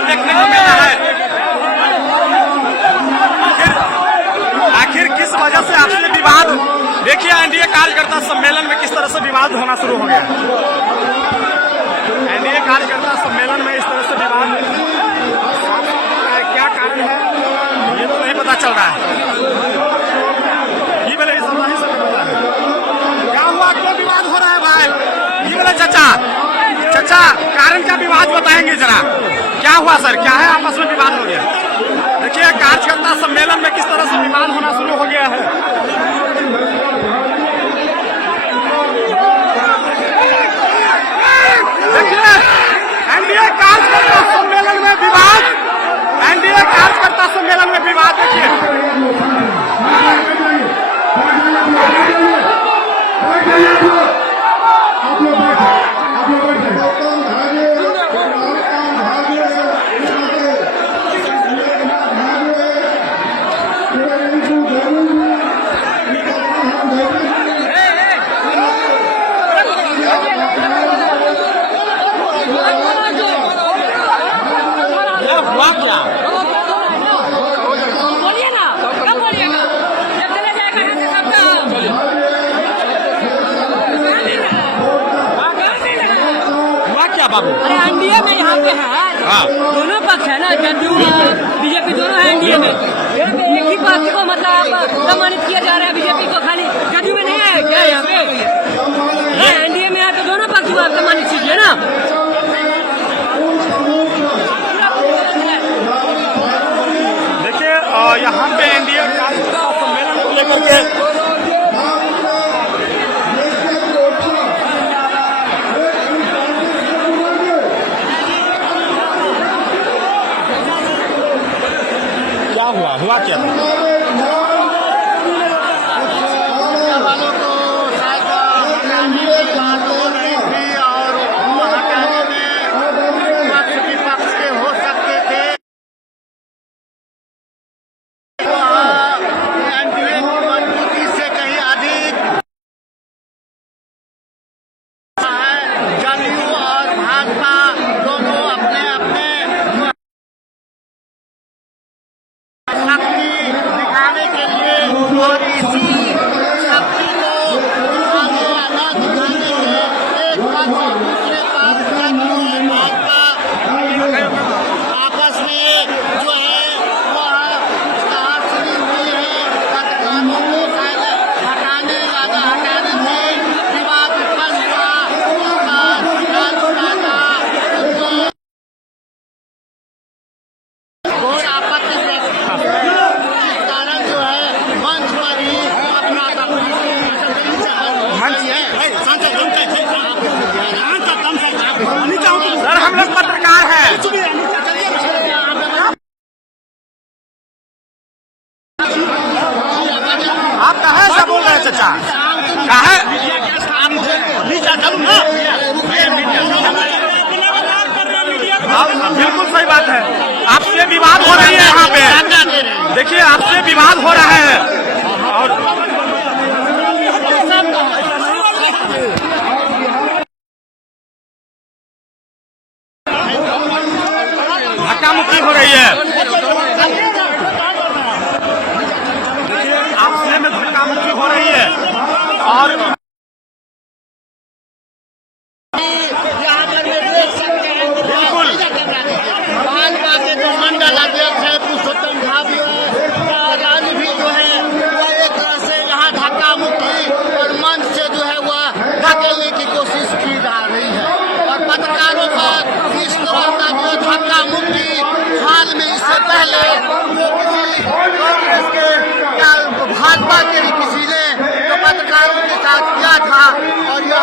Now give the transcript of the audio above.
विवाद देखने को मिल रहा है। आखिर किस वजह से आपसे विवाद? देखिए एनडीए कार्यकर्ता सम्मेलन में किस तरह से विवाद होना शुरू हो गया। एनडीए कार्यकर्ता सम्मेलन में इस तरह से विवाद क्या कारण है ये तो नहीं पता चल रहा है। ये बोले क्या हुआ, क्यों विवाद हो रहा है भाई? ये बोले चाचा कारण क्या विवाद बताएंगे जरा, क्या हुआ सर, क्या है आपस में विवाद हो गया? देखिए कार्यकर्ता सम्मेलन में किस तरह से विवाद होना शुरू हो गया है। देखिए एनडीए कार्यकर्ता सम्मेलन में विवाद, एनडीए कार्यकर्ता सम्मेलन में विवाद। देखिए बाबू, अरे एनडीए में यहाँ पे है दोनों पक्ष है ना, जदयू और बीजेपी दोनों है एनडीए में। एक ही पक्ष को मतलब सम्मानित किया जा रहा है, बीजेपी को खाली। जदयू में नहीं है क्या यहाँ पे? एनडीए में है तो दोनों पक्ष को आप सम्मानित कीजिए ना। देखिए यहाँ पे एनडीए कार्यकर्ता सम्मेलन को लेकर के हुआ क्या था? सर हम लोग पत्रकार हैं। आप कहाँ से बोल रहे हैं चाचा? कहाँ? बिल्कुल सही बात है। आपसे विवाद हो रही है यहाँ पे। देखिए आपसे विवाद हो रहा है और धक्का मुक्की हो रही है। देखिए आपसे में धक्का मुक्की हो रही है और भाजपा के जो मंडल अध्यक्ष है पुरुषोत्तम भाभी रानी भी जो है वो एक तरह से यहाँ धक्का मुक्की और मंच से जो है वह धकेलने की कोशिश की जा रही है और पत्रकारों पर इस तरह का जो धक्का मुक्की हाल में इससे पहले कांग्रेस के या भाजपा के किसी ने जो पत्रकारों के साथ किया था और यह